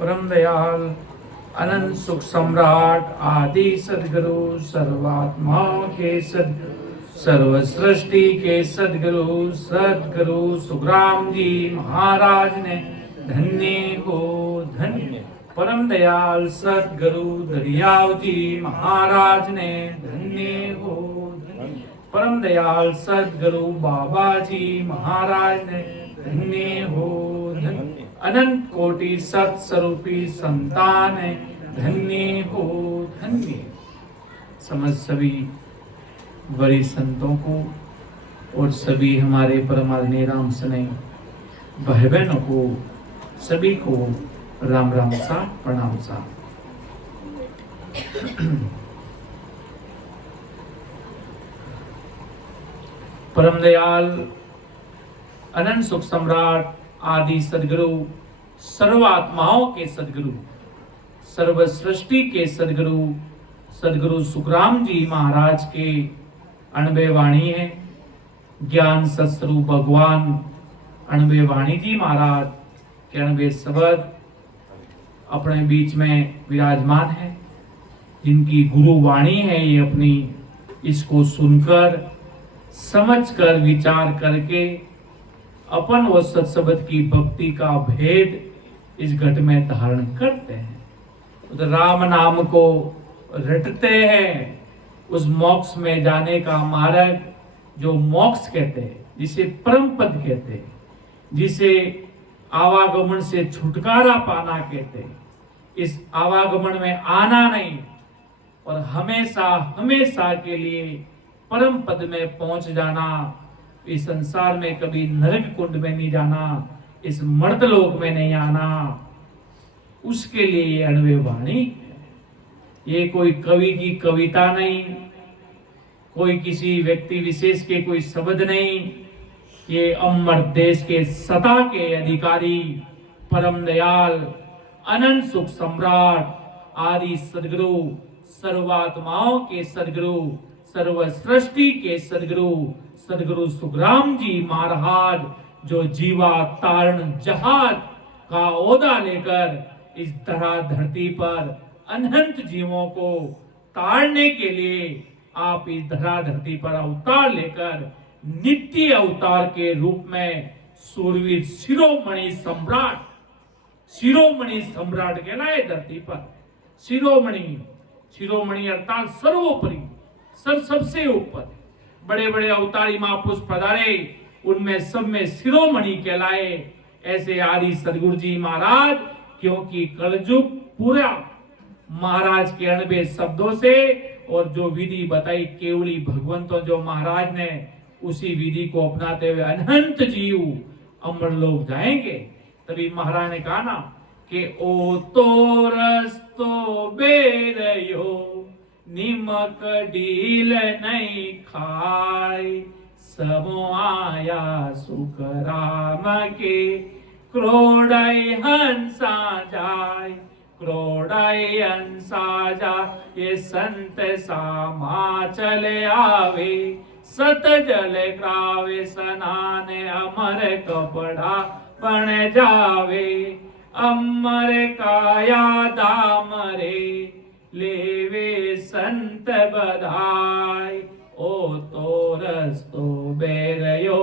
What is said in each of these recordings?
परम दयाल अनंत सुख सम्राट आदि सदगुरु सर्वात्माओं के सदगुरु सर्व सृष्टि के सदगुरु सदगुरु सुखराम जी महाराज ने धन्य हो धन्य। परम दयाल सदगुरु दरियाव जी महाराज ने धन्य हो धन्य। परम दयाल सदगुरु बाबा जी महाराज ने धन्य हो धन्य। अनंत कोटि सत स्वरूपी संतान है धन्य हो धन्य। समझ सभी बड़े संतों को और सभी हमारे परमात्मा राम सने भाई बहनों को सभी को राम राम सा प्रणाम सा। परम दयाल अनंत सुख सम्राट आदि सदगुरु सर्वात्माओं के सदगुरु सर्व सृष्टि के सदगुरु सदगुरु सुखराम जी महाराज के अणबे वाणी है। ज्ञान सत्स्वरूप भगवान अणबे वाणी जी महाराज के अणबे शब्द अपने बीच में विराजमान है। जिनकी गुरु वाणी है ये अपनी इसको सुनकर समझकर विचार करके अपन वो सत्शब्द की भक्ति का भेद इस घट में धारण करते हैं। तो राम नाम को रटते हैं। उस मोक्ष में जाने का मार्ग जो मोक्ष कहते हैं, जिसे परम पद कहते हैं, जिसे आवागमन से छुटकारा पाना कहते हैं, इस आवागमन में आना नहीं और हमेशा हमेशा के लिए परम पद में पहुंच जाना। इस संसार में कभी नरक कुंड में नहीं जाना, इस मर्तलोक में नहीं आना, उसके लिए ये अणवे वाणी। ये कोई कवि की कविता नहीं, कोई किसी व्यक्ति विशेष के कोई शब्द नहीं। ये अमर देश के सता के अधिकारी परम दयाल अनंत सुख सम्राट आदि सदगुरु सर्वात्माओं के सदगुरु सर्व सृष्टि के सदगुरु सदगुरु सुखराम जी महाराज जो जीवा तारण जहाज का ओहदा लेकर इस धरती पर अनंत जीवों को तारने के लिए आप इस धरती पर अवतार लेकर नित्य अवतार के रूप में सूरवीर शिरोमणि सम्राट कहलाए धरती पर। शिरोमणि अर्थात सर्वोपरि सबसे ऊपर बड़े बड़े अवतारी महापुरुष पधारे, उनमें सब में शिरोमणि कहलाए ऐसे आदि सदगुरु जी महाराज। क्योंकि कलयुग पूरा महाराज के अणबे शब्दों से और जो विधि बताई केवली भगवंतों जो महाराज ने उसी विधि को अपनाते हुए अनंत जीव अमर लोग जाएंगे। तभी महाराज ने कहा ना कि ओ तो रस्तो बेरयो निमक ढील नहीं खाए समो आया सुख राम के क्रोड़ाई हंसा जाय क्रोड़ाई हंसा जा ये संत सामा चले आवे सत जल क्रावे स्नान अमर कपड़ा बन जावे अमर काया दाम रे लेवे संत बधाई ओ तो रस्तो बेरयो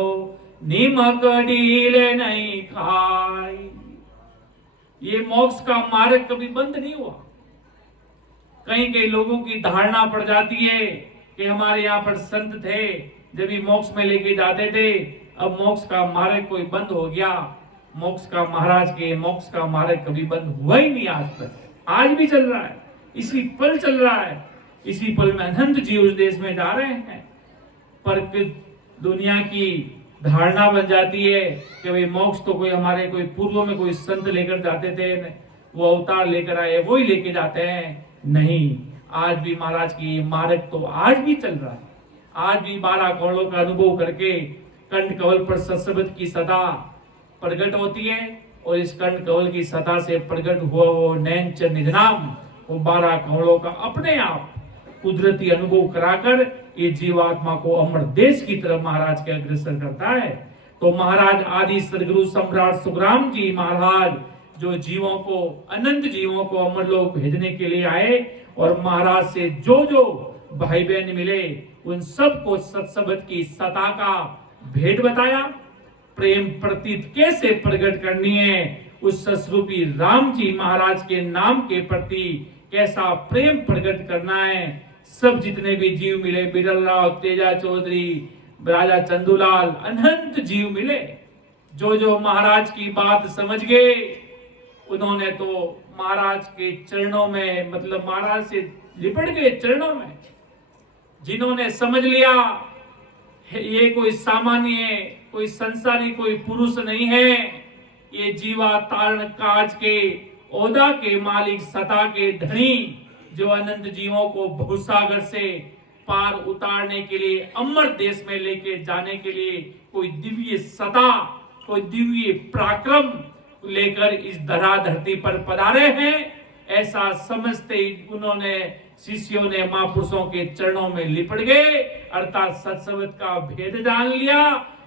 निमक ढील नहीं खाई। ये मोक्ष का मार्ग कभी बंद नहीं हुआ। कई लोगों की धारणा पड़ जाती है कि हमारे यहाँ पर संत थे जब ये मोक्ष में लेके जाते थे, अब मोक्ष का मार्ग कोई बंद हो गया। मोक्ष का महाराज के मोक्ष का मार्ग कभी बंद हुआ ही नहीं आज तक, आज भी चल रहा है, इसी पल चल रहा है। इसी पल में अनंत जीव उस देश में जा रहे हैं। पर दुनिया की धारणा बन जाती है कि भाई मोक्ष तो कोई हमारे कोई पूर्व में कोई संत लेकर जाते थे, वो अवतार लेकर आए वो ही लेके जाते हैं। नहीं, आज भी महाराज की मार्ग तो आज भी चल रहा है। आज भी 12 कौड़ों का अनुभव करके कंठ कवल पर सत्शब्द की सदा प्रकट होती है और इस कंठ कवल की सता से प्रकट हुआ वो नैन च निधनाम वो 12 कौड़ों का अपने आप कुदरती अनुभव कराकर ये जीवात्मा को अमर देश की तरफ महाराज के अग्रसर करता है। तो महाराज आदि सदगुरु सम्राट सुखराम जी महाराज जो जीवों को, अनंत जीवों को अमरलोक भेजने के लिए आए, और महाराज से जो जो भाई बहन मिले उन सबको सत्सबत की सता का भेद बताया, प्रेम प्रतीत कैसे प्रकट करनी है, उस ससरूपी राम जी महाराज के नाम के प्रति कैसा प्रेम प्रकट करना है। सब जितने भी जीव मिले, बिरल राव, तेजा चौधरी, राजा चंदूलाल, अनंत जीव मिले, जो जो महाराज की बात समझ गए उन्होंने तो महाराज के चरणों में, मतलब महाराज से लिपट गए चरणों में। जिन्होंने समझ लिया ये कोई सामान्य, कोई संसारी, कोई पुरुष नहीं है, ये जीवा तारण काज के ओदा के मालिक, सता के धनी, जो अनंत जीवों को भवसागर से पार उतारने के लिए, अमर देश में लेके जाने के लिए कोई दिव्य सता, कोई दिव्य पराक्रम लेकर इस धरा धरती पर पधारे हैं, ऐसा समझते उन्होंने, शिष्यों ने महापुरुषों के चरणों में लिपट गए, अर्थात सत्संगत का भेद जान लिया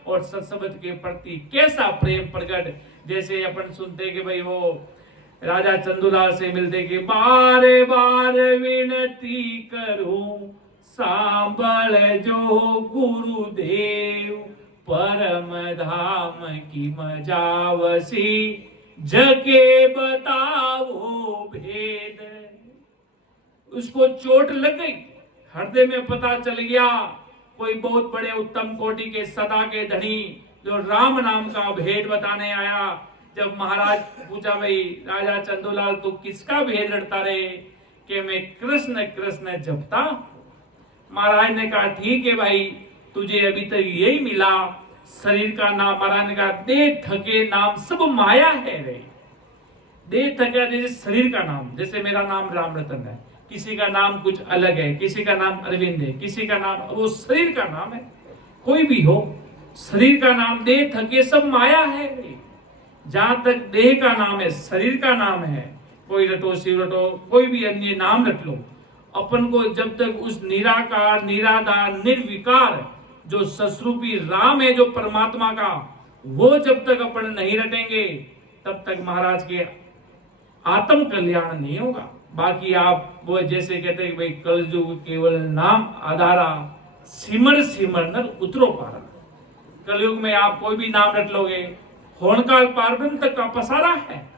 और सत्संगत के प्रति कैसा प्रेम प्रकट। जैसे अपन सुनते कि भाई वो राजा चंदूलाल से मिलते कि बारे बार विनती करूं, सांबल जो गुरुदेव, परम धाम की मजावसी, जगे बताओ भेद। उसको चोट लग गई, हृदय में पता चल गया कोई बहुत बड़े उत्तम कोटि के सदा के धनी जो राम नाम का भेद बताने आया। जब महाराज पूछा, भाई राजा चंदूलाल तू किसका भेद रटता रहे, कि मैं कृष्ण कृष्ण जपता। महाराज ने कहा ठीक है भाई, तुझे अभी तक यही मिला, शरीर का नाम। महाराज ने कहा दे थके नाम सब माया है रे। दे थके जैसे शरीर का नाम, जैसे मेरा नाम राम रतन है, किसी का नाम कुछ अलग है, किसी का नाम अरविंद है, किसी का नाम, वो शरीर का नाम है, कोई भी हो, शरीर का नाम दे थके सब माया है। जहां तक देह का नाम है, शरीर का नाम है, कोई रटो शिव रटो, कोई भी अन्य नाम रट लो, अपन को जब तक उस निराकार, निराधार, निर्विकार जो सस्वरूपी राम है, जो परमात्मा का, वो जब तक अपन नहीं रटेंगे तब तक महाराज के आत्म कल्याण नहीं होगा। बाकी आप वो जैसे कहते हैं भाई कलयुग केवल नाम आधारा, सिमर सिमर नर उतरो पारा। कलयुग में आप कोई भी नाम रट लोगे, होनकाल पारब्रह्म तक का पसारा है,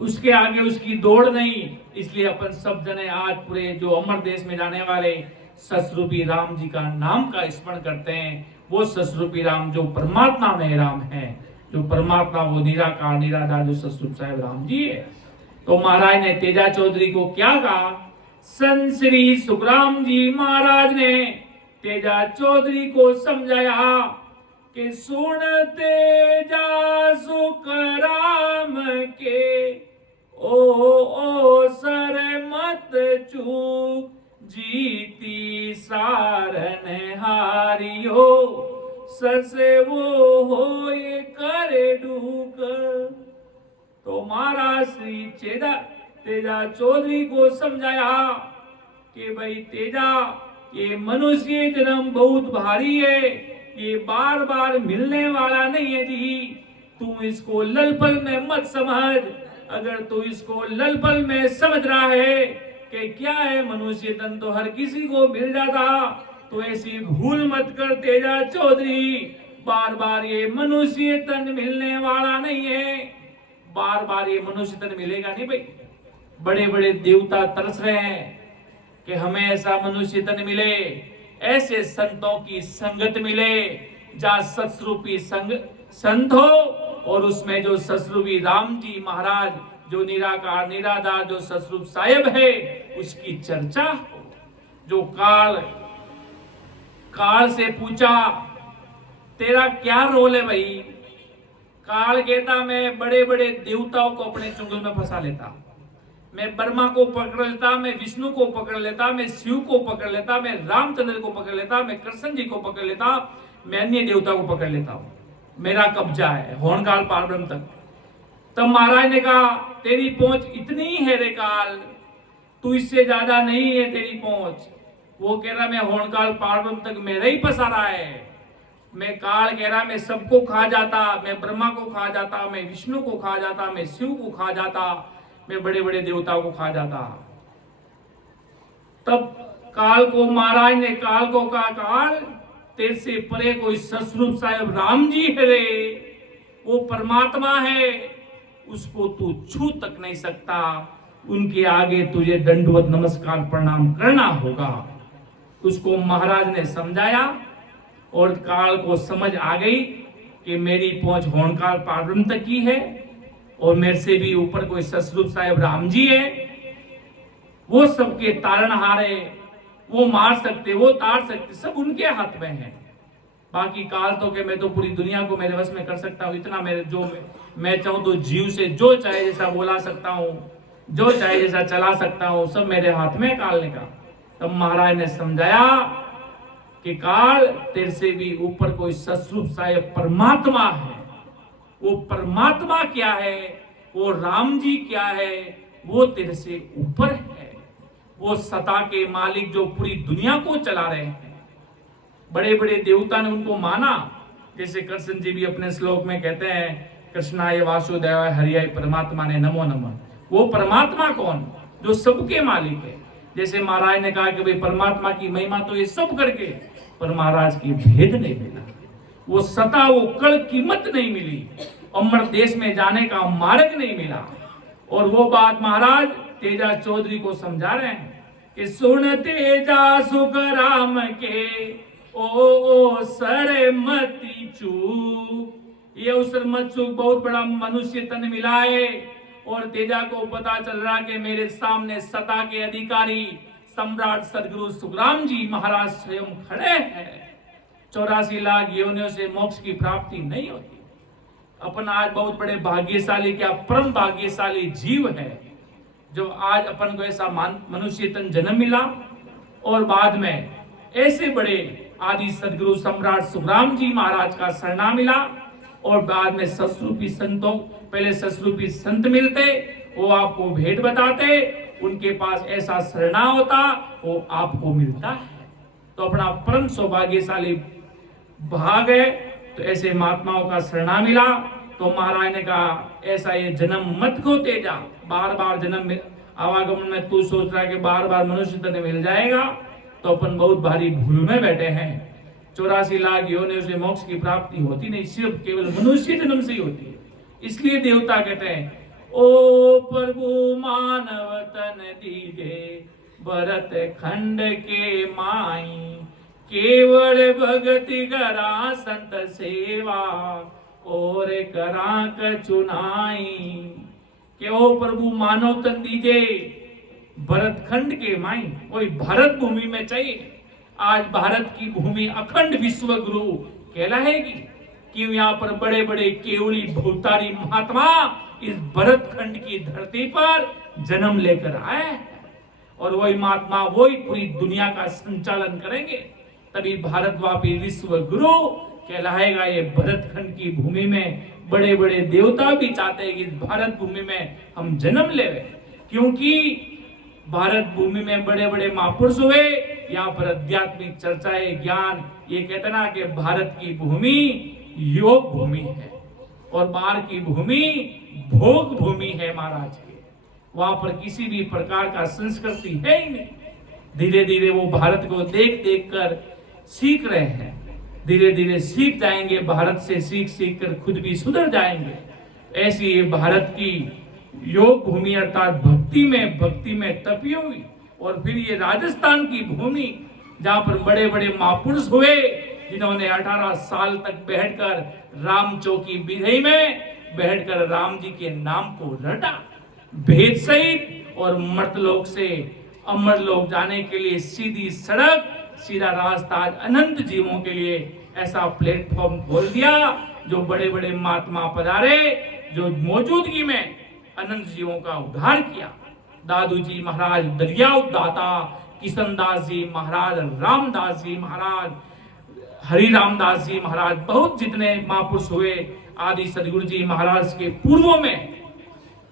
उसके आगे उसकी दौड़ नहीं। इसलिए अपन सब जने आज पूरे जो अमर देश में जाने वाले सस्वरूपी राम जी का नाम का स्मरण करते हैं। वो सस्वरूपी राम जो परमात्मा में राम है, जो परमात्मा वो निराकार निराधार जो सस्वरूप साहेब राम जी है। तो महाराज ने तेजा चौधरी को क्या कहा, संत श्री सुखराम जी महाराज ने तेजा चौधरी को समझाया कि सुन तेजा सुखराम के, ओ सर मत चूक, जीती सारन हारियो, ससे वो हो ये करे डूक। तो महाराज श्री तेजा चौधरी को समझाया कि भाई तेजा, ये मनुष्य जन्म बहुत भारी है, ये बार बार मिलने वाला नहीं है जी, तू इसको ललपल में मत समझ। अगर तू इसको ललपल में समझ रहा है कि क्या है मनुष्य तन तो हर किसी को मिल जाता, तो ऐसी भूल मत कर तेजा चौधरी। बार बार ये मनुष्य तन मिलने वाला नहीं है, बार बार ये मनुष्य तन मिलेगा नहीं भाई। बड़े बड़े देवता तरस रहे हैं कि हमें ऐसा मनुष्य तन मिले, ऐसे संतों की संगत मिले जहाँ सत्स्वरूपी संत हो, और उसमें जो सस्वरूपी राम जी महाराज जो निराकार निराधार जो सस्वरूप साहेब है उसकी चर्चा हो। जो काल से पूछा तेरा क्या रोल है भाई, काल कहता मैं बड़े बड़े देवताओं को अपने चुंगल में फंसा लेता, मैं ब्रह्मा को पकड़ लेता, मैं विष्णु को पकड़ लेता, मैं शिव को पकड़ लेता, मैं रामचंद्र को पकड़ लेता, मैं कृष्ण जी को पकड़ लेता, मैं अन्य देवता को पकड़ लेता हूं, मेरा कब्जा है होनकाल पारब्रह्म तक। तब महाराज ने कहा तेरी पहुंच इतनी है रे काल, तू इससे ज्यादा नहीं है तेरी पहुंच। वो कह रहा मैं होनकाल पारब्रह्म तक मेरा ही पसारा है, मैं काल कह रहा मैं सबको खा जाता, मैं ब्रह्मा को खा जाता, मैं विष्णु को खा जाता, मैं शिव को खा जाता, मैं बड़े बड़े देवताओं को खा जाता। तब काल को महाराज ने काल को कहा, काल तेरे से परे कोई ससुर साहब राम जी है रे, वो परमात्मा है, उसको तू छू तक नहीं सकता, उनके आगे तुझे दंडवत नमस्कार प्रणाम करना होगा। उसको महाराज ने समझाया और काल को समझ आ गई कि मेरी पहुंच होनकाल पार्वण तक की है और मेरे से भी ऊपर कोई ससुर साहब राम जी है, वो सबके तारणहार है, वो मार सकते, वो तार सकते, सब उनके हाथ में है। बाकी काल तो के मैं तो पूरी दुनिया को मेरे वश में कर सकता हूँ, इतना मेरे जो मैं चाहूँ तो जीव से जो चाहे जैसा बोला सकता हूँ, जो चाहे जैसा चला सकता हूँ, सब मेरे हाथ में काल ने कहा। तब महाराज ने समझाया कि काल तेरे से भी ऊपर कोई ससुर साहब परमात्मा है। वो परमात्मा क्या है, वो राम जी क्या है, वो तेरे से ऊपर है। वो सता के मालिक जो पूरी दुनिया को चला रहे हैं। बड़े बड़े देवता ने उनको माना, जैसे कृष्ण जी भी अपने श्लोक में कहते हैं, कृष्णाय वासुदेवाय हरियाय परमात्मा ने नमो नमः। वो परमात्मा कौन, जो सबके मालिक है। जैसे महाराज ने कहा कि भाई परमात्मा की महिमा तो ये सब करके, पर महाराज की भेद नहीं मिला, वो सता, वो कल कीमत नहीं मिली, अमर देश में जाने का मार्ग नहीं मिला। और वो बात महाराज तेजा चौधरी को समझा रहे हैं कि सुन तेजा सुख राम के, ओ सर मती चूक। ये उसर मत चूक, बहुत बड़ा मनुष्य तन मिला है। और तेजा को पता चल रहा कि मेरे सामने सता के अधिकारी सम्राट सदगुरु सुखराम जी महाराज स्वयं खड़े हैं। 84 लाख योनियों से मोक्ष की प्राप्ति नहीं होती। अपन आज बहुत बड़े भाग्यशाली, क्या परम भाग्यशाली जीव है जो आज अपन को ऐसा मनुष्य तन जन्म मिला और बाद में ऐसे बड़े आदि सदगुरु सम्राट सुखराम जी महाराज का शरणा मिला। और बाद में ससरूपी संतों, पहले ससरूपी संत मिलते, वो आपको भेंट बताते, उनके पास ऐसा शरणा होता, वो आपको मिलता है। तो अपना परम सौभाग्यशाली भाग है। तो ऐसे महात्माओं का शरणा मिला। तो महाराज ने कहा ऐसा ये जन्म मत खो तेजा, बार बार जन्म आवागमन में तू सोच रहा है कि बार बार मनुष्य तने मिल जाएगा, तो अपन बहुत भारी भूल में बैठे हैं। 84 लाख योनियों से मोक्ष की प्राप्ति होती नहीं, सिर्फ केवल मनुष्य जन्म से ही होती है। इसलिए देवता कहते हैं, ओ प्रभु मानव तन दीजे, भरत खंड के माई, केवल भगति करा संत सेवा, और करा कचुनाई। कि ओ प्रभु मानव तन दीजे, भरत खंड के माई, वही भारत भूमि में चाहिए। आज भारत की भूमि अखंड विश्व गुरु कहलाएगी, कि यहाँ पर बड़े बड़े केवली भूतारी महात्मा इस भरत खंड की धरती पर जन्म लेकर आए हैं। और वही महात्मा वही पूरी दुनिया का संचालन करेंगे, तभी भारतव्यापी विश्व गुरु कहलाएगा। ये भरत खंड की भूमि में बड़े बड़े देवता भी चाहते हैं कि भारत भूमि में हम जन्म ले, क्योंकि भारत भूमि में बड़े बड़े महापुरुष हुए। यहाँ पर आध्यात्मिक चर्चाएं, ज्ञान, ये कहते ना कि भारत की भूमि योग भूमि है और बाहर की भूमि भोग भूमि है महाराज की। वहां पर किसी भी प्रकार का संस्कृति है ही नहीं। धीरे धीरे वो भारत को देख देख कर सीख रहे हैं, धीरे धीरे सीख जाएंगे, भारत से सीख सीख कर खुद भी सुधर जाएंगे। ऐसी ये भारत की योग भूमि अर्थात भक्ति में तपी हुई। और फिर ये राजस्थान की भूमि जहां पर बड़े बड़े महापुरुष हुए, जिन्होंने 18 साल तक बैठकर राम चौकी बिधई में बैठकर राम जी के नाम को रटा, भेद सहित, और मर्तलोक से अमरलोक जाने के लिए सीधी सड़क, सीधा रास्ता आज अनंत जीवों के लिए ऐसा प्लेटफॉर्म खोल दिया। जो बड़े बड़े महात्मा पधारे, जो मौजूदगी में अनंत जीवों का उद्धार किया। दादू जी महाराज दरिया उद्दाता, किशन दास जी महाराज, रामदास जी महाराज, हरि रामदास जी महाराज, बहुत जितने महापुरुष हुए आदि सदगुरु जी महाराज के पूर्वों में,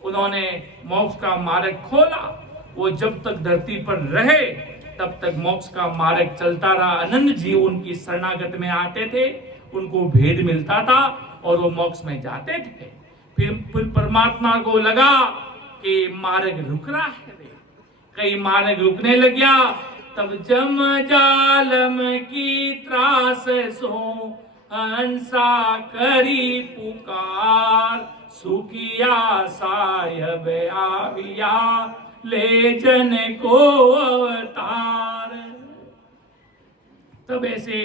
उन्होंने मोक्ष का मार्ग खोला। वो जब तक धरती पर रहे तब तक मोक्ष का मार्ग चलता रहा। अनंत जीव उनकी शरणागत में आते थे उनको भेद मिलता था और वो मोक्ष में जाते थे। फिर परमात्मा को लगा कि मार्ग रुक रहा है, कई मार्ग रुकने लग गया। तब जम जालम की त्रास सो हंसा करी पुकार, सुखिया सायब आविया ले जन को अवतार। तब ऐसे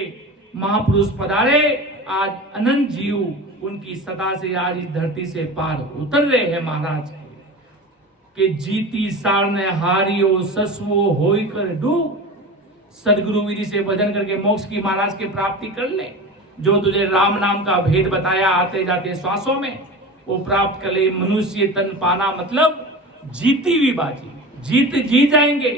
महापुरुष पधारे, आज अनंत जीव उनकी सदा से आज इस धरती से पार उतर रहे हैं महाराज के जीती सारने हारियो ससुओ होई कर डूब। सदगुरु विधि से भजन करके मोक्ष की महाराज की प्राप्ति कर ले। जो तुझे राम नाम का भेद बताया आते जाते श्वासों में, वो प्राप्त कर ले। मनुष्य तन पाना मतलब जीती हुई बाजी, जीत जाएंगे।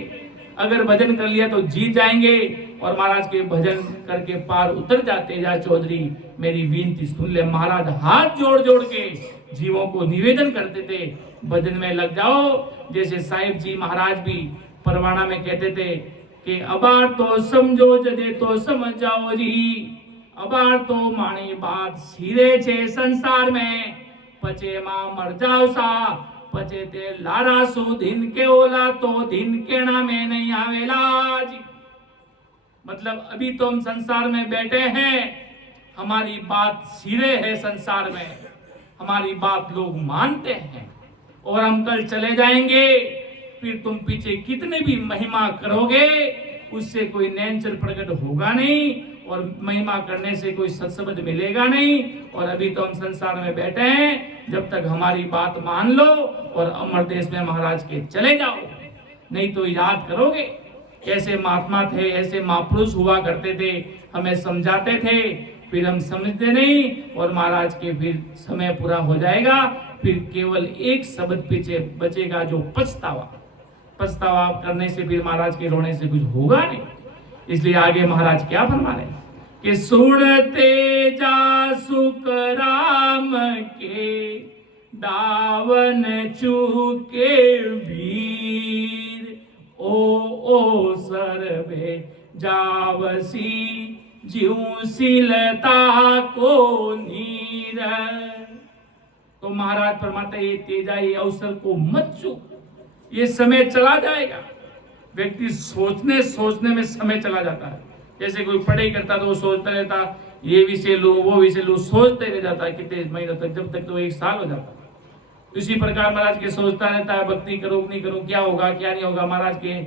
अगर भजन कर लिया तो जीत जाएंगे और महाराज के भजन करके पार उतर जाते। जा चौधरी मेरी विनती सुन ले। महाराज हाथ जोड़ जोड़ के जीवों को निवेदन करते थे, भजन में लग जाओ। जैसे साहिब जी महाराज भी परवाना में कहते थे कि अबार तो समझो जदे तो समझ जाओ जी, अबार तो मानी बात सीरे छे संसार में, पचे मां मर जाओ सा पचे ते लारा सु दिन के ओला तो दिन के ना में नहीं आवेला जी। मतलब अभी तो हम संसार में बैठे हैं, हमारी बात सिरे है संसार में, हमारी बात लोग मानते हैं और हम कल चले जाएंगे। फिर तुम पीछे कितने भी महिमा करोगे उससे कोई नैनचर प्रकट होगा नहीं और महिमा करने से कोई सत्सबद मिलेगा नहीं। और अभी तो हम संसार में बैठे हैं, जब तक हमारी बात मान लो और अमर देश में महाराज के चले जाओ, नहीं तो याद करोगे कैसे महात्मा थे, ऐसे महापुरुष हुआ करते थे, हमें समझाते थे, फिर हम समझते नहीं और महाराज के फिर समय पूरा हो जाएगा। फिर केवल एक शब्द पीछे बचेगा जो पछतावा। पछतावा करने से फिर महाराज के रोने से कुछ होगा नहीं। इसलिए आगे महाराज क्या फरमा रहे कि सुनते जा सुख राम के दावन चूके वीर, ओ सर्वे जावसी जीवशीलता को नीर। तो महाराज फरमाते ये तेजा ये अवसर को मत चूक, ये समय चला जाएगा। व्यक्ति सोचने में समय चला जाता है। जैसे कोई पढ़ाई करता तो वो सोचता रहता ये विषय लो वो विषय लो, सोचते रह जाता है कितने महीनों तक, जब तक तो एक साल हो जाता है। इसी प्रकार महाराज के सोचता रहता है भक्ति करो नहीं करो, क्या होगा क्या नहीं होगा। महाराज के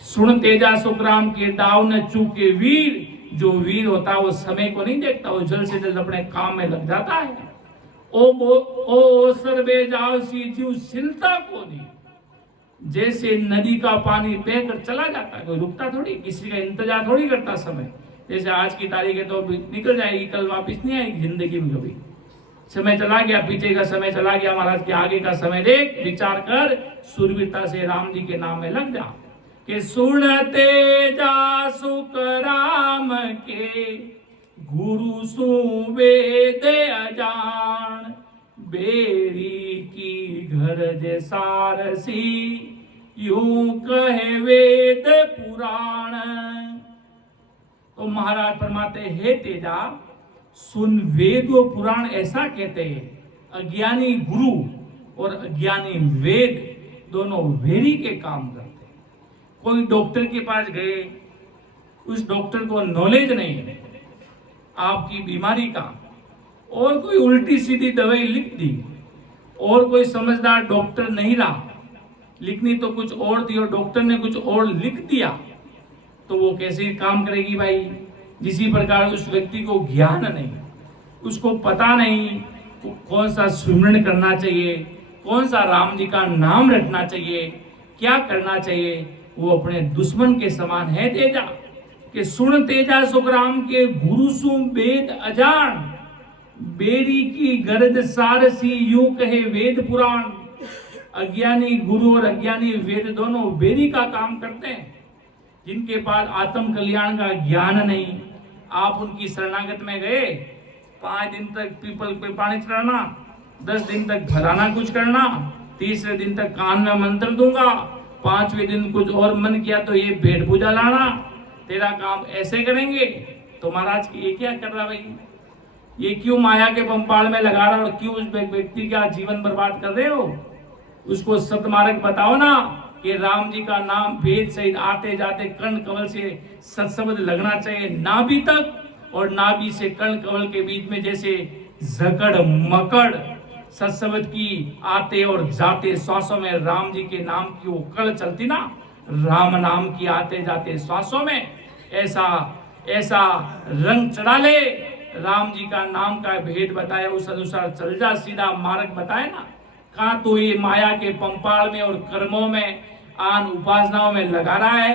सुन तेजा सुखराम के दाव न चूके वीर। जो वीर होता है वो समय को नहीं देखता, वो जल्द से जल्द अपने काम में लग जाता है। ओ सर्वे जाओ सी जीव शिलता को नहीं। जैसे नदी का पानी बहकर चला जाता है, कोई रुकता थोड़ी, किसी का इंतजार थोड़ी करता समय। जैसे आज की तारीख है तो निकल जाएगी, कल वापस नहीं आएगी जिंदगी में कभी। समय चला गया, पीछे का समय चला गया, महाराज के आगे का समय देख, विचार कर, सूरवीरता से राम जी के नाम में लग जा। कि सुनते जा सुख राम के गुरु सुवेद अजान, बेरी की घर जैसारसी यूं कहे वेद पुराण। तो महाराज फरमाते हे तेजा सुन, वेद व पुराण ऐसा कहते हैं, अज्ञानी गुरु और अज्ञानी वेद दोनों वेरी के काम करते हैं। कोई डॉक्टर के पास गए, उस डॉक्टर को नॉलेज नहीं है आपकी बीमारी का, और कोई उल्टी सीधी दवाई लिख दी, और कोई समझदार डॉक्टर नहीं रहा, लिखनी तो कुछ और थी और डॉक्टर ने कुछ और लिख दिया, तो वो कैसे काम करेगी भाई। जिसी प्रकार उस व्यक्ति को ज्ञान नहीं, उसको पता नहीं कौन सा सुमरण करना चाहिए, कौन सा राम जी का नाम रखना चाहिए, क्या करना चाहिए, वो अपने दुश्मन के समान है तेजा। कि सुन तेजा सुखराम के गुरु सु वेद अजान, बेरी की गर्द सारसी यूं कहे वेद पुराण। अज्ञानी गुरु और अज्ञानी वेद दोनों बेरी का काम करते हैं। जिनके पास आत्म कल्याण का ज्ञान नहीं, आप उनकी शरणागत में गए, 5 दिन तक पीपल पे पानी चढ़ाना, 10 दिन तक फलाना कुछ करना, 30वें दिन तक कान में मंत्र दूंगा, 5वें दिन कुछ और मन किया तो ये भेंट पूजा लाना, तेरा काम ऐसे करेंगे। तो महाराज की ये क्या कर रहा भाई, ये क्यों माया के पंपाल में लगा रहा और क्यों उस व्यक्ति का जीवन बर्बाद कर रहे हो? उसको सतमार्ग बताओ ना कि राम जी का नाम वेद सहित आते जाते कर्ण कमल से सत्सबद लगना चाहिए नाभि तक, और नाभि से कर्ण कमल के बीच में जैसे जकड़ मकड़ सत्सबद की आते और जाते श्वासों में राम जी के नाम की वो कड़ चलती ना, राम नाम की आते जाते श्वासों में, ऐसा ऐसा रंग चढ़ा ले। राम जी का नाम का भेद बताया, उस अनुसार चल जा, सीधा मार्ग बताए ना। कहाँ तो ये माया के पंपाल में और कर्मों में आन उपासनाओं में लगा रहा है,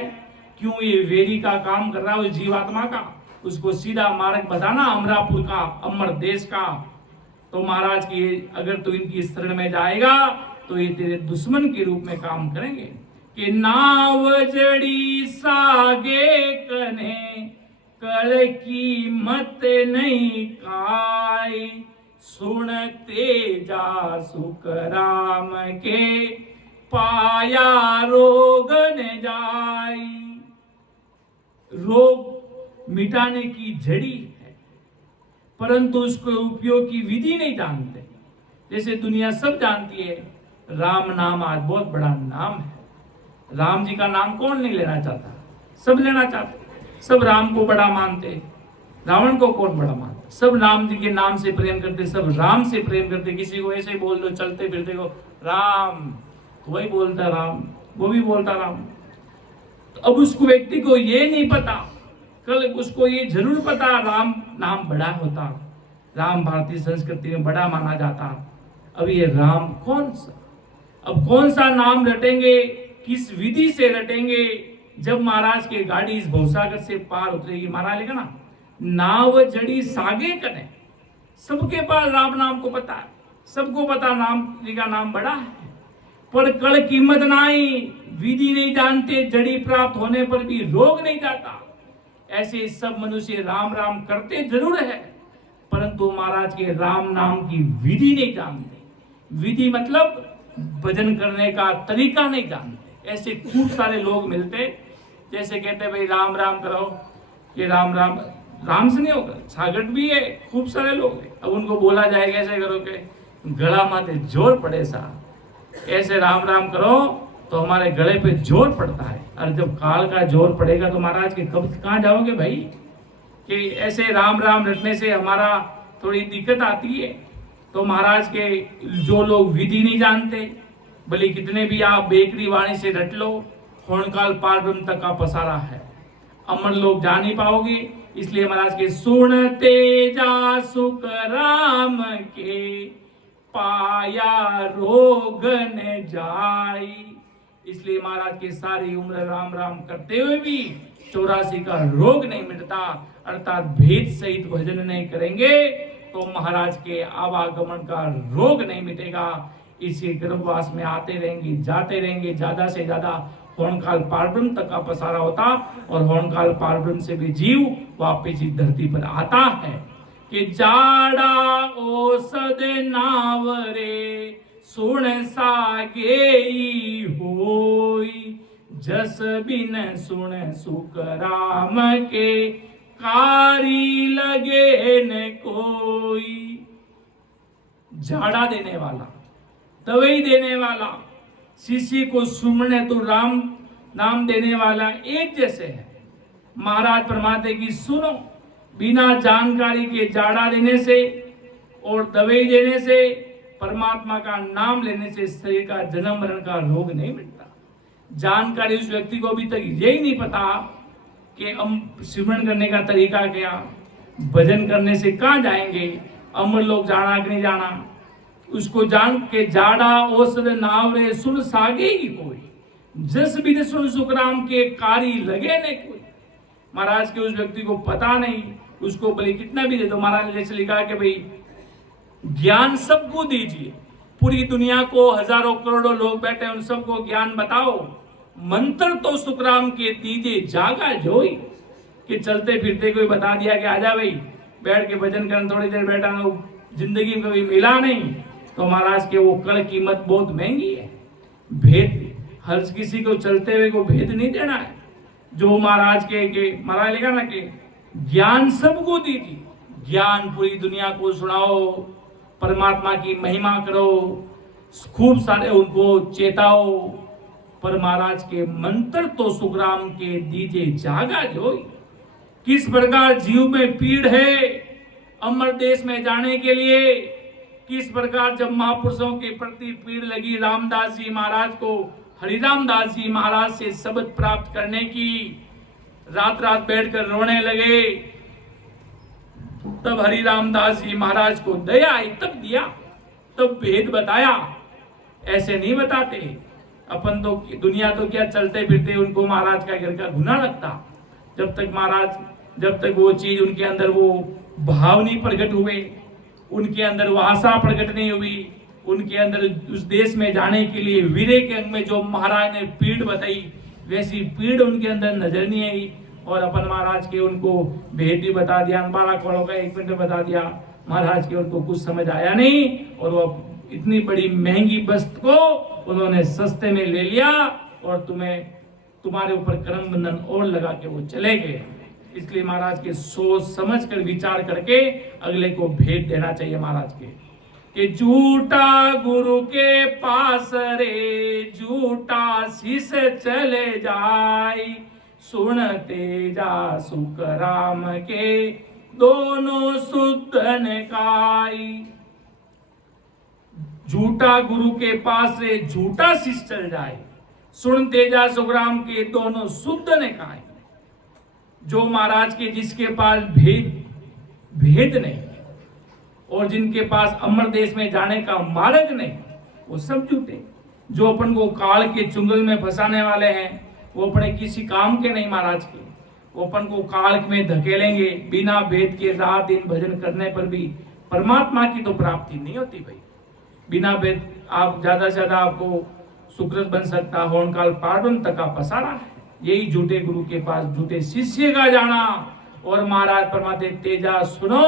क्यों ये वेरी का काम कर रहा है उस जीवात्मा का, उसको सीधा मार्ग बताना अमरापुर का, अमर देश का। तो महाराज की अगर तू इनकी शरण में जाएगा तो ये तेरे दुश्मन के रूप में काम करेंगे कि नाव जड़ी सागे कने कल की मत नहीं काई, सुनते जा सुख राम के पाया रोग न जाई। रोग मिटाने की जड़ी है, परंतु उसको उपयोग की विधि नहीं जानते। जैसे दुनिया सब जानती है, राम नाम आज बहुत बड़ा नाम है। राम जी का नाम कौन नहीं लेना चाहता? सब लेना चाहते, सब राम को बड़ा मानते। रावण को कौन बड़ा मानता? सब राम जी के नाम से प्रेम करते, सब राम से प्रेम करते। किसी को ऐसे बोल दो चलते फिरते को राम, तो वही बोलता राम, वो भी बोलता राम। तो अब उसको व्यक्ति को ये नहीं पता, कल उसको ये जरूर पता राम नाम बड़ा होता, राम भारतीय संस्कृति में बड़ा माना जाता। अब ये राम कौन सा, अब कौन सा नाम रटेंगे, किस विधि से रटेंगे? जब महाराज की गाड़ी इस भवसागर से पार उतरेगी, महाराज लिखा ना, नाव जड़ी सागे कने। सबके पास राम नाम को पता है, सबको पता राम जी का नाम बड़ा है, पर कल कीमत नहीं, विधि नहीं जानते, जड़ी प्राप्त होने पर भी रोग नहीं जाता। ऐसे सब मनुष्य राम राम करते जरूर है, परंतु महाराज के राम नाम की विधि नहीं जानते। विधि मतलब भजन करने का तरीका नहीं जानते। ऐसे खूब सारे लोग मिलते, जैसे कहते भाई राम राम करो, कि राम राम, राम से नहीं होगा, सागट भी है, खूब सारे लोग हैं। अब उनको बोला जाएगा ऐसे करो के गला माथे जोर पड़े सा, ऐसे राम राम करो तो हमारे गले पे जोर पड़ता है। और जब काल का जोर पड़ेगा तो महाराज के कब कहाँ जाओगे भाई? कि ऐसे राम राम रटने से हमारा थोड़ी दिक्कत आती है। तो महाराज के जो लोग विधि नहीं जानते, भले कितने भी आप बेकरी वाणी से रट लो, होनकाल पार ब्रह्म तक का पसारा है, अमर लोग जा नहीं पाओगे। इसलिए महाराज के सुनते जा सुख राम के पाया रोग न जाई। इसलिए महाराज की सारी उम्र राम राम करते हुए भी 84 का रोग नहीं मिटता, अर्थात भेद सहित भजन नहीं करेंगे तो महाराज के आवागमन का रोग नहीं मिटेगा। इसी गर्भवास में आते रहेंगे, जाते रहेंगे, ज्यादा से ज्यादा होनकाल पारब्रह्म तक का पसारा होता, और होनकाल पारब्रह्म से भी जीव वापिस इस धरती पर आता है। कि जाड़ा औषध नावरे सुन सागे होई, जस बिन सुन सुख राम के कारी लगे न कोई। झाड़ा देने वाला, दवाई देने वाला, शिष्य को सुमने तो राम नाम देने वाला एक जैसे है। महाराज परमात्मा की सुनो, बिना जानकारी के जाड़ा देने से और दवाई देने से, परमात्मा का नाम लेने से शरीर का जन्म मरण का रोग नहीं मिटता। जानकारी उस व्यक्ति को अभी तक यही नहीं पता कि हम सिमरन करने का तरीका क्या, भजन करने से कहाँ जाएंगे, अमर लोग जाना कि नहीं जाना, उसको जान के जाड़ा औषध नावरे सुन सागे ही कोई, जस भी सुन सुखराम के कारी लगे न कोई। महाराज के उस व्यक्ति को पता नहीं, उसको भले कितना भी दे दो। महाराज ने जैसे लिखा कि भाई ज्ञान सबको दीजिए, पूरी दुनिया को हजारों करोड़ों लोग बैठे उन सबको ज्ञान बताओ, मंत्र तो सुखराम के दीजिए जागा जोई। कि चलते फिरते कोई बता दिया कि आजा भाई बैठ के भजन करना, थोड़ी देर बैठा ना, जिंदगी में कभी मिला नहीं, तो महाराज के वो कल कीमत बहुत महंगी है। भेद हर किसी को चलते हुए को भेद नहीं देना है। जो महाराज के महाराज लिखा ना कि ज्ञान सबको दीजिए ज्ञान पूरी दुनिया को सुनाओ, परमात्मा की महिमा करो, खूब सारे उनको चेताओ। पर महाराज के मंत्र तो सुखराम के दीजे जागा जोई। किस प्रकार जीव में पीड़ है अमर देश में जाने के लिए, किस प्रकार जब महापुरुषों के प्रति पीड़ लगी रामदास जी महाराज को, हरिराम दास जी महाराज से शब्द प्राप्त करने की, रात रात बैठकर रोने लगे, तब हरिराम दास जी महाराज को दया आई, तब दिया, तब भेद बताया। ऐसे नहीं बताते अपन तो, दुनिया तो क्या चलते फिरते उनको महाराज का घर का गुना लगता। जब तक महाराज, जब तक वो चीज उनके अंदर वो भाव नहीं प्रकट हुए, उनके अंदर वो आशा प्रकट नहीं हुई, उनके अंदर उस देश में जाने के लिए वीरे के अंग में जो महाराज ने पीड़ बताई, वैसी पीड़ उनके अंदर नजर नहीं आई। और अपन महाराज के उनको भेद भी बता दिया, 12 करोड़ का 1 मिनट में बता दिया। महाराज के उनको कुछ समझ आया नहीं, और वो इतनी बड़ी महंगी वस्तु को उन्होंने सस्ते में ले लिया, और तुम्हारे ऊपर कर्म बंधन और लगा के वो चले गए। इसलिए महाराज के सोच समझ कर विचार करके अगले को भेद देना चाहिए महाराज के, कि झूठा गुरु के पास रे झूठा शीश चले जाए, सुनते जा सुख राम के दोनों शुद्ध निकाय। झूठा गुरु के पास रे झूठा शीश चल जाए, सुनते जा सुखराम के दोनों शुद्ध निकाय। जो महाराज के जिसके पास भेद नहीं है, और जिनके पास अमर देश में जाने का मार्ग नहीं, वो सब झूठे। जो अपन को काल के चुंगल में फंसाने वाले हैं, वो अपने किसी काम के नहीं महाराज के। वो अपन को काल में धकेलेंगे। बिना भेद के रात दिन भजन करने पर भी परमात्मा की तो प्राप्ति नहीं होती भाई। बिना भेद आप ज्यादा से ज्यादा आपको सुकृत बन सकता, होन काल पार्वन तक का पसारा है। यही झूठे गुरु के पास झूठे शिष्य का जाना। और महाराज परमात्मा तेजा सुनो,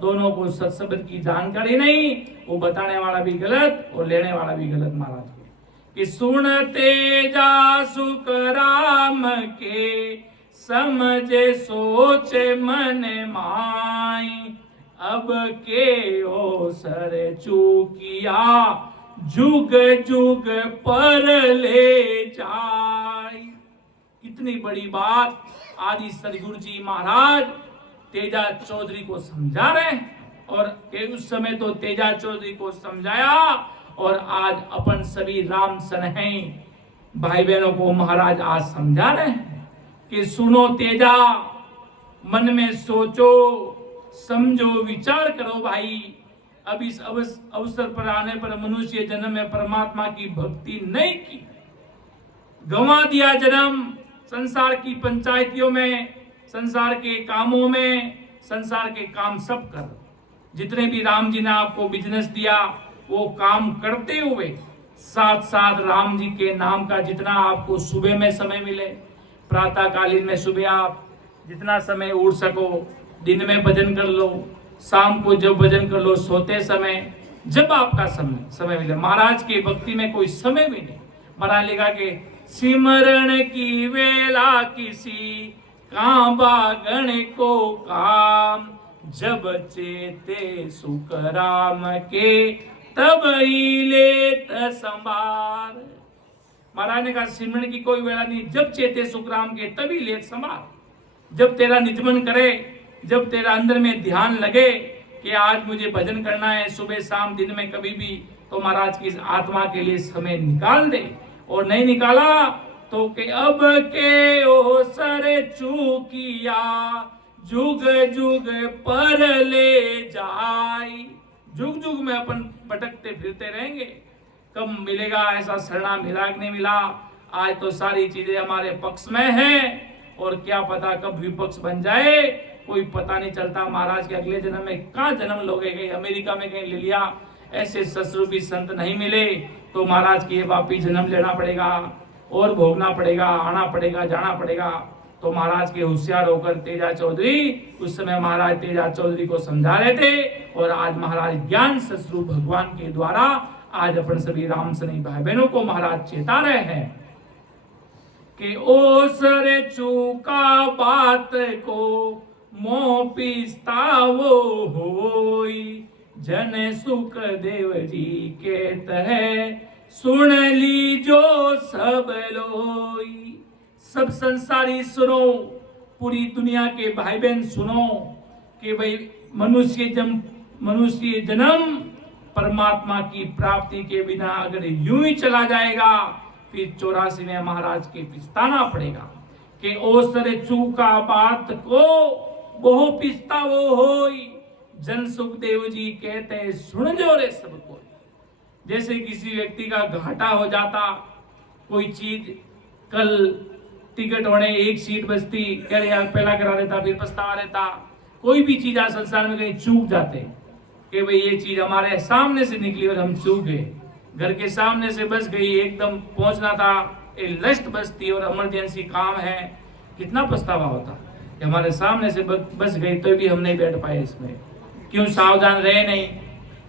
दोनों को सत्सबद की जानकारी नहीं, वो बताने वाला भी गलत और लेने वाला भी गलत महाराज के। कि सुनते जा सुख राम के समझे सोचे मन माई, अब के ओ सर चूकिया जुग जुग पर ले जाए। इतनी बड़ी बात आदि सदगुरु जी महाराज तेजा चौधरी को समझा रहे हैं, और उस समय तो तेजा चौधरी को समझाया, और आज अपन सभी राम सन हैं भाई बहनों को महाराज आज समझा रहे हैं कि सुनो तेजा, मन में सोचो समझो विचार करो भाई। अब इस अवसर पर आने पर मनुष्य जन्म में परमात्मा की भक्ति नहीं की, गंवा दिया जन्म संसार की पंचायतियों में, संसार के कामों में, संसार के काम सब कर। जितने भी राम जी ने आपको बिजनेस दिया वो काम करते हुए साथ साथ राम जी के नाम का जितना आपको सुबह में समय मिले, प्रातः कालीन में सुबह आप जितना समय उठ सको, दिन में भजन कर लो, शाम को जब भजन कर लो, सोते समय जब आपका समय मिले। महाराज के भक्ति में कोई समय भी नहीं। महाराज लिखा कि सिमरण की वेला किसी कांबा गण को काम, जब चेते सुख राम के तब ही लेत संभार। महाराज ने कहा सिमरण की कोई वेला नहीं, जब चेते सुख राम के तभी लेत संभार। जब तेरा निजमन करे, जब तेरा अंदर में ध्यान लगे कि आज मुझे भजन करना है सुबह शाम दिन में कभी भी, तो महाराज की इस आत्मा के लिए समय निकाल दे। और नहीं निकाला तो कि अब के ओ सर चूकिया जुग जुग पर ले जाई। जुग जुग में अपन भटकते फिरते रहेंगे, कब मिलेगा ऐसा शरणा मिला कि नहीं मिला। आज तो सारी चीजें हमारे पक्ष में हैं, और क्या पता कब विपक्ष बन जाए, कोई पता नहीं चलता। महाराज के अगले जन्म में कहाँ जन्म लोगे, कहीं अमेरिका में कहीं ले लिया, ऐसे ससुरूपी संत नहीं मिले तो महाराज के वापी जन्म लेना पड़ेगा और भोगना पड़ेगा, आना पड़ेगा, जाना पड़ेगा। तो महाराज के होशियार होकर तेजा चौधरी, उस समय महाराज तेजा चौधरी को समझा रहे थे, और आज महाराज ज्ञान ससुरू भगवान के द्वारा आज अपन सभी राम सनी भाई बहनों को महाराज चेता रहे हैं कि ओ सर चूका बात को मोह पछतावो होई। जन सुख देव जी कहत है, सुन लीजो सब लोई। सब संसारी सुनो, पूरी दुनिया के भाई बहन सुनो कि भाई मनुष्य जन्म परमात्मा की प्राप्ति के बिना अगर यूं ही चला जाएगा, फिर 84वें महाराज के पिछताना पड़ेगा कि ओसर चूका बात को बहु पिछतावो होई। जन सुखदेव जी कहते हैं, सुन जो रे सब कोई। जैसे किसी व्यक्ति का घाटा हो जाता, कोई चीज कल टिकट होने एक सीट बचती, कह रहे यार पहला करा देता, फिर पछतावा रहता। कोई भी चीज आज संसार में कहीं चूक जाते कि भाई ये चीज हमारे सामने से निकली और हम चूक गए, घर के सामने से बस गई, एकदम पहुंचना था, एक लस्ट बसती और इमरजेंसी काम है, कितना पछतावा होता कि हमारे सामने से बस गई तो भी हम नहीं बैठ पाए इसमें। क्यों सावधान रहे नहीं,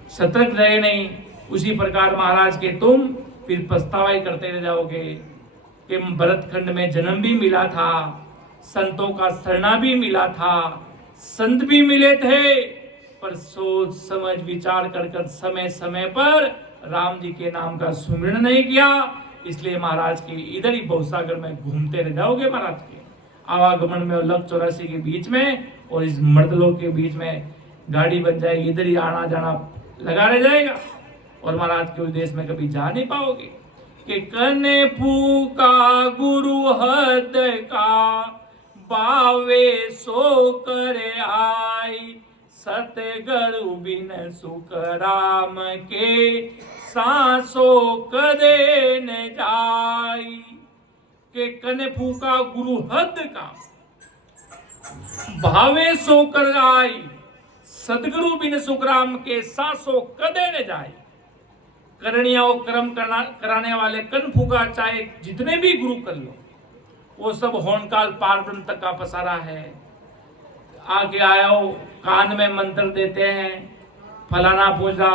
सतर्क रहे नहीं। उसी प्रकार महाराज के तुम फिर पछतावा ही करते रह जाओगे कि भरतखंड में जन्म भी मिला था, संतों का शरणा भी मिला था, संत भी मिले थे, पर सोच समझ विचार कर समय समय पर राम जी के नाम का सुमिरन नहीं किया। इसलिए महाराज के इधर ही भवसागर में घूमते रह जाओगे। महाराज के आवागमन में और लग 84 के बीच में और इस मर्दलोक के बीच में गाड़ी बन जाएगी, इधर ही आना जाना लगा रह जाएगा और महाराज के उद्देश्य में कभी जा नहीं पाओगे। कि कने फूका गुरु हद का, बावे सो करे आई। सतगुरु बिन सुख राम के, सांसो कदे न जाई। के कने फूका गुरु हद का, भावे सो कर आई। सदगुरु बिन सुख राम के, सांसो कदे न जाई। करनिया और कर्म कराने वाले कन फूका, चाहे जितने भी गुरु कर लो, वो सब होनकाल पारब्रह्म तक का पसारा है। आगे आयो, कान में मंत्र देते हैं, फलाना पूजा,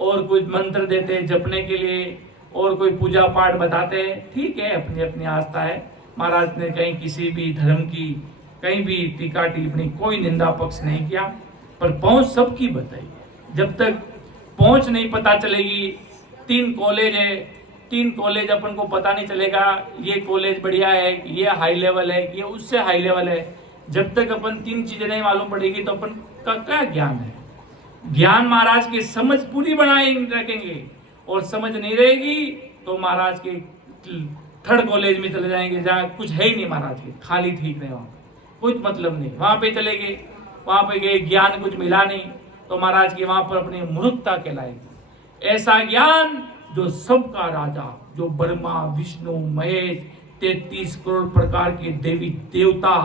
और कुछ मंत्र देते हैं जपने के लिए, और कोई पूजा पाठ बताते हैं। ठीक है, अपनी अपनी आस्था है। महाराज ने कहीं किसी भी धर्म की कहीं भी टीका टिप्पणी, कोई निंदा पक्ष नहीं किया, पर पहुंच सबकी बताई। जब तक पहुंच नहीं पता चलेगी, 3 कॉलेज है, 3 कॉलेज अपन को पता नहीं चलेगा ये कॉलेज बढ़िया है, ये हाई लेवल है, ये उससे हाई लेवल है, जब तक अपन 3 चीजें नहीं मालूम पड़ेगी तो अपन का क्या ज्ञान है। ज्ञान महाराज की समझ पूरी बनाए रखेंगे, और समझ नहीं रहेगी तो महाराज के 3rd कॉलेज में चले जाएंगे जहाँ कुछ है ही नहीं महाराज के, खाली ठीक नहीं, वहां कुछ मतलब नहीं। वहां पे चले गए, वहां पे गए, ज्ञान कुछ मिला नहीं तो महाराज की वहां पर अपनी मूर्खता कहलाएगी। ऐसा ज्ञान जो सबका राजा, जो ब्रह्मा विष्णु महेश 33 करोड़ प्रकार के देवी देवता,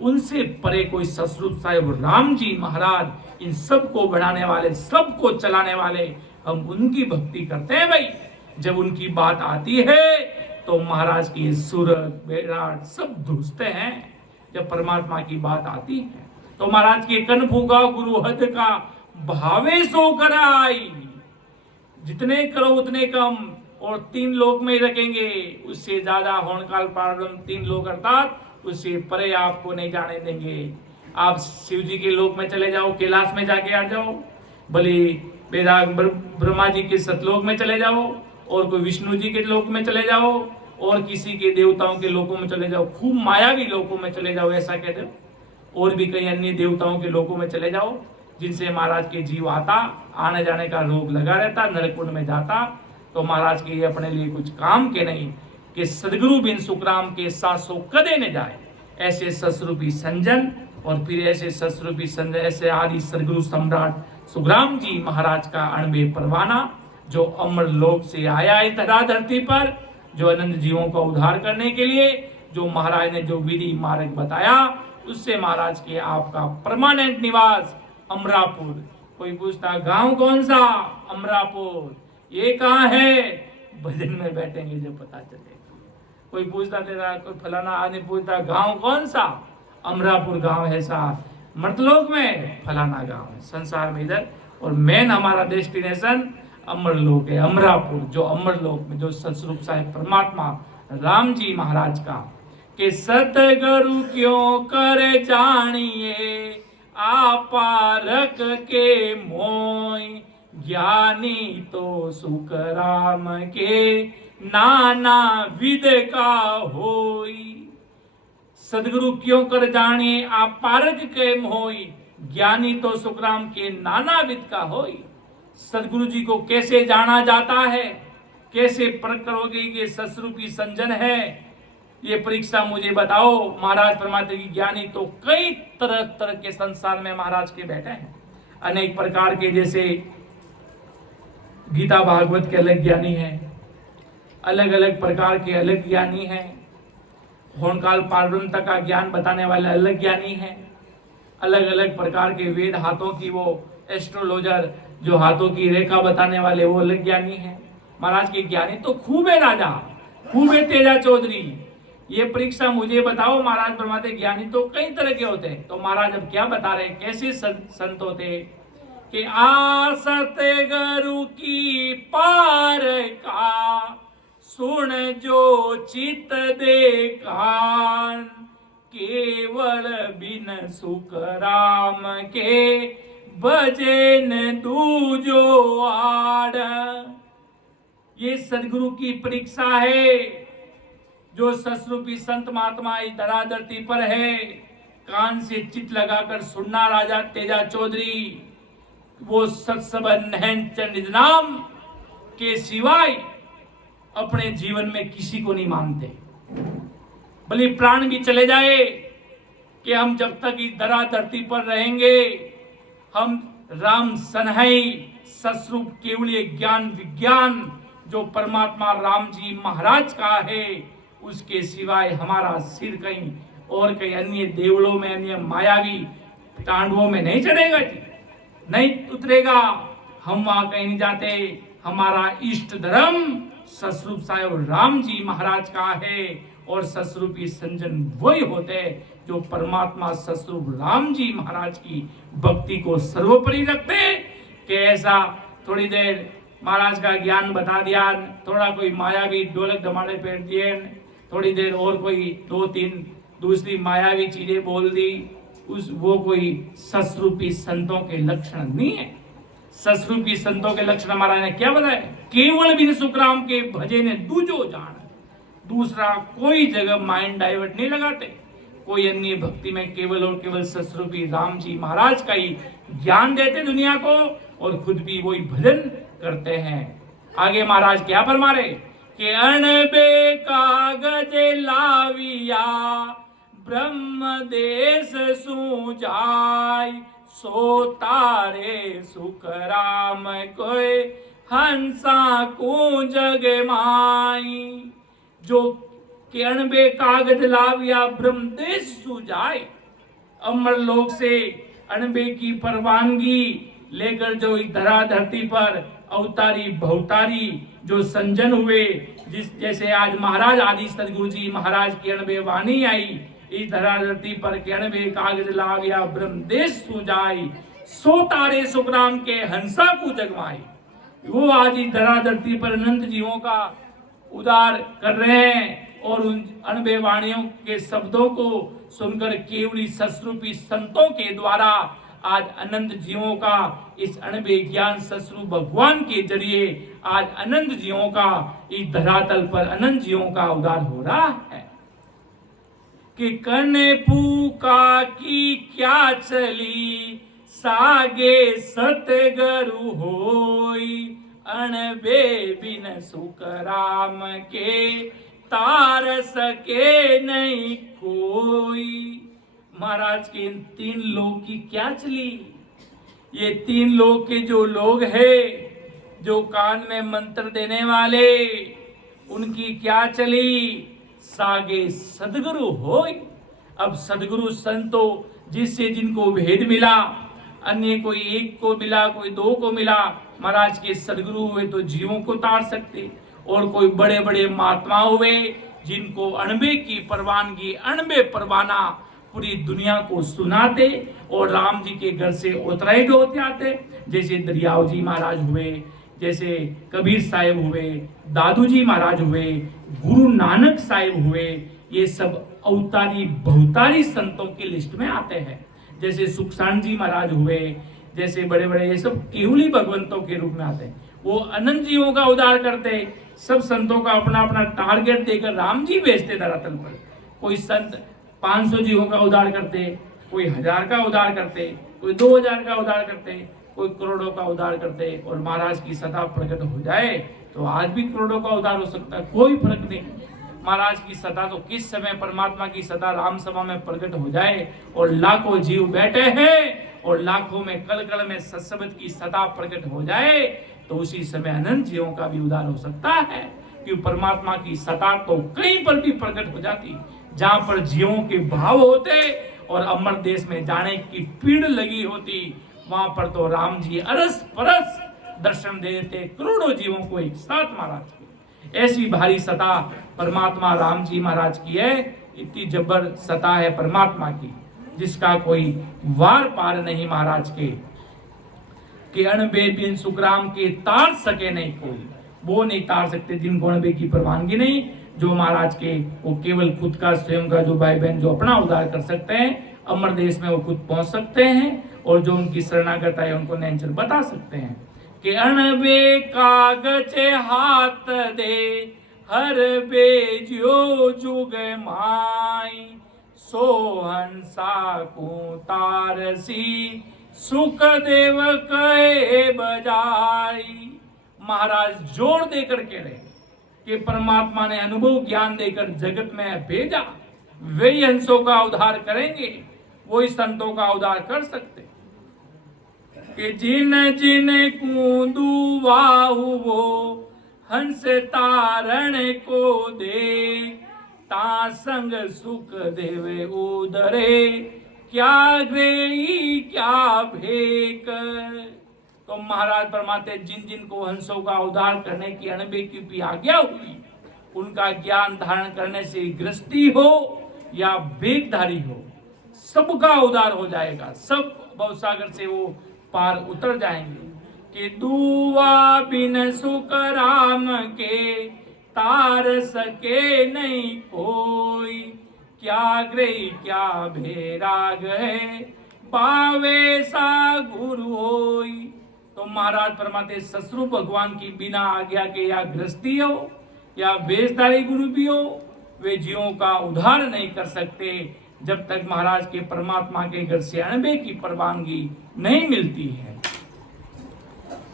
उनसे परे कोई ससरूप साहेब राम जी महाराज, इन सबको बढ़ाने वाले, सबको चलाने वाले, हम उनकी भक्ति करते हैं भाई। जब उनकी बात आती है तो महाराज की सूरत विराट सब धुसते हैं। जब परमात्मा की बात आती है तो महाराज के कन फूका गुरु हद का, भावे सो कर आई। जितने करो उतने कम, और 3 लोक में ही रखेंगे, उससे ज्यादा होनकाल पारब्रह्म 3 लोक अर्थात उससे परे आपको नहीं जाने देंगे। आप शिव जी के लोक में चले जाओ, कैलाश में जाके आ जाओ, भले ब्रह्मा जी के सतलोक में चले जाओ, और कोई विष्णु जी के लोक में चले जाओ, और किसी के देवताओं के लोकों में चले जाओ, खूब मायावी लोकों में चले जाओ ऐसा कह दो, और भी कई अन्य देवताओं के लोकों में चले जाओ जिनसे महाराज के जीव आता, आने जाने का रोग लगा रहता, नरकुंड में जाता। तो महाराज के ये अपने लिए कुछ काम के नहीं कि सदगुरु बिन सुखराम के 700 कदे न जाए। ऐसे ससरूपी संजन, और फिर ऐसे ससरूपी संजन, ऐसे आदि सदगुरु सम्राट सुखराम जी महाराज का अणबे परवाना, जो अमर लोक से आया है धरा धरती पर, जो अनंत जीवों का उद्धार करने के लिए, जो महाराज ने जो विधि मार्ग बताया, उससे महाराज के आपका परमानेंट निवास अमरापुर। कोई पूछता गांव कौन सा? अमरापुर। ये कहाँ है? भजन में बैठेंगे जब पता चलेगा। कोई पूछता तेरा, कोई फलाना आदमी पूछता गांव कौन सा? अमरापुर गांव है साहब, मर्तलोक में फलाना गांव है, संसार में इधर। और मेन हमारा डेस्टिनेशन अमरलोक है, अमरापुर, जो अमरलोक में जो सतस्वरूप साहिब परमात्मा राम जी महाराज का कि सतगुरु क्यों कर जानिए आपारक के मोय, ज्ञानी तो सुख राम के नाना विध का होई। सदगुरु क्यों कर जाने आप पारक के मोई, ज्ञानी तो सुखराम के नाना विध का होई। सदगुरु जी को कैसे जाना जाता है, कैसे परख करोगे कि सस्वरूपी संजन है, ये परीक्षा मुझे बताओ। महाराज फरमाते कि ज्ञानी तो कई तरह तरह के संसार में महाराज के बैठे हैं, अनेक प्रकार के, जैसे गीता भागवत के अलग ज्ञानी हैं, अलग अलग प्रकार के अलग ज्ञानी हैं, होनकाल पारब्रह्मता का ज्ञान बताने वाले अलग ज्ञानी हैं, अलग अलग प्रकार के वेद हाथों की वो एस्ट्रोलॉजर जो हाथों की रेखा बताने वाले वो अलग ज्ञानी हैं। महाराज के ज्ञानी तो खूब है राजा, खूब है तेजा चौधरी। ये परीक्षा मुझे बताओ। महाराज फरमाते ज्ञानी तो कई तरह के होते हैं। तो महाराज अब क्या बता रहे, कैसे संत होते कि आसत गुरु की पार का सुन जो चित दे कान, केवल बिन सुख राम के भजन दूजो आड़। ये सदगुरु की परीक्षा है। जो सस्वरूपी संत महात्मा इस धराधरती पर है, कान से चित लगाकर सुनना राजा तेजा चौधरी। वो सत्सबन निज नाम के सिवाय अपने जीवन में किसी को नहीं मानते। भले प्राण भी चले जाए कि हम जब तक इस धराधरती पर रहेंगे, हम राम सनहई सस्वरूप केवल ज्ञान विज्ञान जो परमात्मा राम जी महाराज का है, उसके सिवाय हमारा सिर कहीं और कहीं अन्य देवलों में, अन्य मायावी तांडवों में नहीं चढ़ेगा जी, नहीं उतरेगा। हम वहां कहीं नहीं जाते। हमारा इष्ट धर्म सस्वरूप साहेब राम जी महाराज का है, और सस्वरूपी संजन वही होते जो परमात्मा सस्वरूप राम जी महाराज की भक्ति को सर्वोपरि रखते। कि ऐसा थोड़ी देर महाराज का ज्ञान बता दिया, थोड़ा कोई मायावी ढोलक धमाड़े पेट दिए, थोड़ी देर और कोई दो तीन दूसरी मायावी चीजें बोल दी, वो कोई सस्वरूपी संतों के लक्षण नहीं है। सस्वरूपी संतों के लक्षण महाराज ने क्या बताया, केवल बिन सुखराम के भजे ने दूजो जान। दूसरा कोई जगह माइंड डाइवर्ट नहीं लगाते, कोई अन्य भक्ति में केवल और केवल सस्वरूपी राम जी महाराज का ही ज्ञान देते दुनिया को, और खुद भी वही भजन करते हैं। आगे महाराज क्या फरमा रहे कि अणबे कागज लाविया ब्रह्म देश सुजाय, सो तारे सुख राम कोय हंसा को जग माई। जो कि अणबे कागज लाविया ब्रह्म देश सुजाय, अमर लोक से अणबे की परवानगी लेकर जो इस धरा धरती पर अवतारी भवतारी जो संजन हुए, जैसे आज महाराज आदि सदगुरु जी महाराज की अणबे वाणी आई इस धरा धरती पर, कि अणबे कागज लाविया ब्रह्म देश सुजाई, सो तारे सुखराम के हंसा को जगमाई। वो आज इस धरा धरती पर अनंत जीवों का उद्धार कर रहे हैं, और उन अणबे वाणियों के शब्दों को सुनकर केवली सस्वरूपी संतों के द्वारा आज अनंत जीवों का इस अणबे ज्ञान सस्वरूप भगवान के जरिए आज अनंत जीवों का इस धरातल पर अनंत जीवों का उद्धार हो रहा है। कि कने फूका की क्या चली, सागे सतगुरु होई, अणबे बिन सुख राम के तार सके नहीं कोई। महाराज के इन तीन लोग की क्या चली। ये तीन लोग के जो लोग हैं, जो कान में मंत्र देने वाले, उनकी क्या चली। सागे सदगुरु होय। अब सदगुरु संतो जिससे जिनको भेद मिला, अन्य कोई एक को मिला, कोई दो को मिला, महाराज के सदगुरु हुए तो जीवों को तार सकते, और कोई बड़े बड़े महात्मा हुए जिनको अणबे की परवानगी, अणबे परवाना पूरी दुनिया को सुनाते और राम जी के घर से उतराई होते आते, जैसे दरियाव जी महाराज हुए, जैसे कबीर साहिब हुए, दादू जी महाराज हुए, गुरु नानक साहिब हुए। ये सब अवतारी बहुतारी संतों की लिस्ट में आते हैं। जैसे सुखसाण जी महाराज हुए, जैसे बड़े बड़े ये सब केवली भगवंतों के रूप में आते हैं। वो अनंत जीवों का उद्धार करते, सब संतों का अपना अपना टारगेट देकर राम जी भेजते धरातल पर। कोई संत 500 जीवों का उद्धार करते, कोई 1000 का उद्धार करते, कोई 2000 का उद्धार करते, कोई करोड़ों का उद्धार करते। और महाराज की सत्ता प्रकट हो जाए तो आज भी करोड़ों का उद्धार हो सकता है, कोई फर्क नहीं। महाराज की सत्ता तो किस समय परमात्मा की सत्ता राम सभा में प्रकट हो जाए और लाखों जीव बैठे हैं और लाखों में कल कल में सत्सबद की सत्ता प्रकट हो जाए तो उसी समय अनंत जीवों का भी उद्धार हो सकता है। क्योंकि परमात्मा की सत्ता तो कहीं पर भी प्रकट हो जाती, जहां पर जीवों के भाव होते और अमर देश में जाने की पीड़ लगी होती, वहां पर तो राम जी अरस परस दर्शन देते करोड़ों जीवों को एक साथ महाराज की। ऐसी भारी सत्ता परमात्मा राम जी महाराज की है। इतनी जबर सत्ता है परमात्मा की जिसका कोई वार पार नहीं महाराज के अणबे बिन सुखराम के तार सके नहीं कोई। वो नहीं तार सकते जिनको अणबे की परवानगी नहीं, जो महाराज के वो केवल खुद का स्वयं का जो भाई बहन जो अपना उद्धार कर सकते हैं, अमर देश में वो खुद पहुंच सकते हैं और जो उनकी शरणागत है उनको नेचर बता सकते हैं कि अणबे कागज हाथ दे हर बेजियो जुग माई सोहंसा को तारसी सुख देव कहे बजाई। महाराज जोर देकर कह रहे कि परमात्मा ने अनुभव ज्ञान देकर जगत में भेजा, वे ही हंसों का उद्धार करेंगे, वो ही संतों का उद्धार कर सकते। कि जिन जिन कूदू वाहु वो हंस तारण को दे ता संग सुख देवे उदरे क्या ग्रेही क्या भेक। तो महाराज परमात्मा जिन जिन को हंसों का उद्धार करने की अणबे की आज्ञा हुई, उनका ज्ञान धारण करने से गृहस्थी हो या भेकधारी हो, सबका उद्धार हो जाएगा। सब भवसागर से वो पार उतर जाएंगे। कि दुआ बिन सुख राम के तार सके नहीं कोई क्या ग्रही क्या भेराग है पावे सा गुरु होई। तो महाराज परमात्मा ससुर भगवान की बिना आज्ञा के या गृहस्थी हो या वेशधारी गुरु भी हो, वे जीवों का उद्धार नहीं कर सकते जब तक महाराज के परमात्मा के घर से अणबे की परवानगी नहीं मिलती है।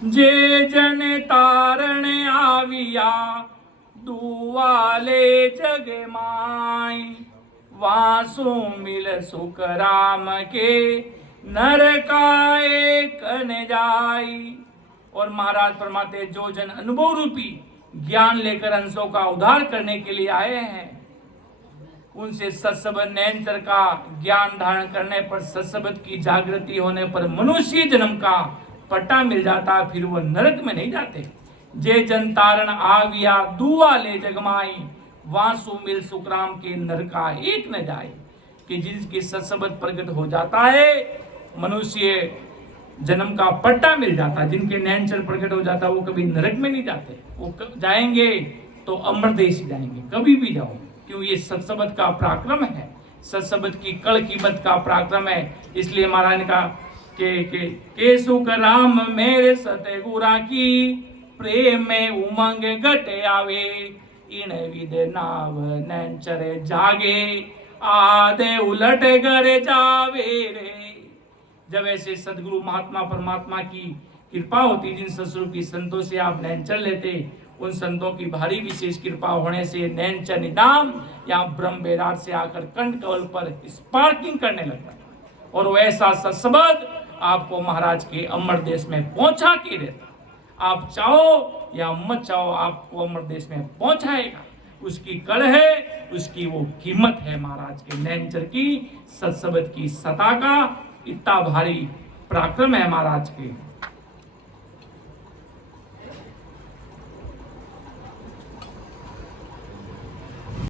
जे जन तारण आविया दुआले जग माई वासु मिल सुख राम के नरकाए कन जाई। और महाराज परमात्मा जो जन अनुभव रूपी ज्ञान लेकर हंसों का उद्धार करने के लिए आए हैं, उनसे सत्सबद नैनचर का ज्ञान धारण करने पर, सत्सबद की जागृति होने पर मनुष्य जन्म का पट्टा मिल जाता, फिर वो नरक में नहीं जाते। जे जन तारण आविया दुआ ले जगमाई वासु मिल सुखराम के नरका एक न जाए। कि जिसकी सत्सबद प्रकट हो जाता है, मनुष्य जन्म का पट्टा मिल जाता, जिनके नैनचर प्रकट हो जाता, वो कभी नरक में नहीं जाते। वो जाएंगे तो अमर देश जाएंगे, कभी भी जाओ, क्यों ये सत्सबद का पराक्रम है, सत्सबद की कल कीमत का पराक्रम है। इसलिए महाराज ने कहा के सुख राम मेरे सतगुरा की प्रेम में उमंग घट आवे इन विद नाव नैनचर जागे आधे उलट कर जावे रे। जब ऐसे सदगुरु महात्मा परमात्मा की कृपा होती, जिन सत्स्वरूपी संतों से आप नैनचर लेते, उन संतों की भारी विशेष कृपा होने से नैनचर निदाम या ब्रह्म बैराट से आकर कंठ कवल पर स्पार्किंग करने लगा और वो ऐसा सत्सबद आपको महाराज के अमर देश में पहुंचा के रहता। आप चाहो या मत चाहो, आपको अमर देश में पहुंचाएगा। उसकी कल है, उसकी वो कीमत है। महाराज के नैनचर की सत्सबद की सत्ता का इतना भारी पराक्रम है महाराज के।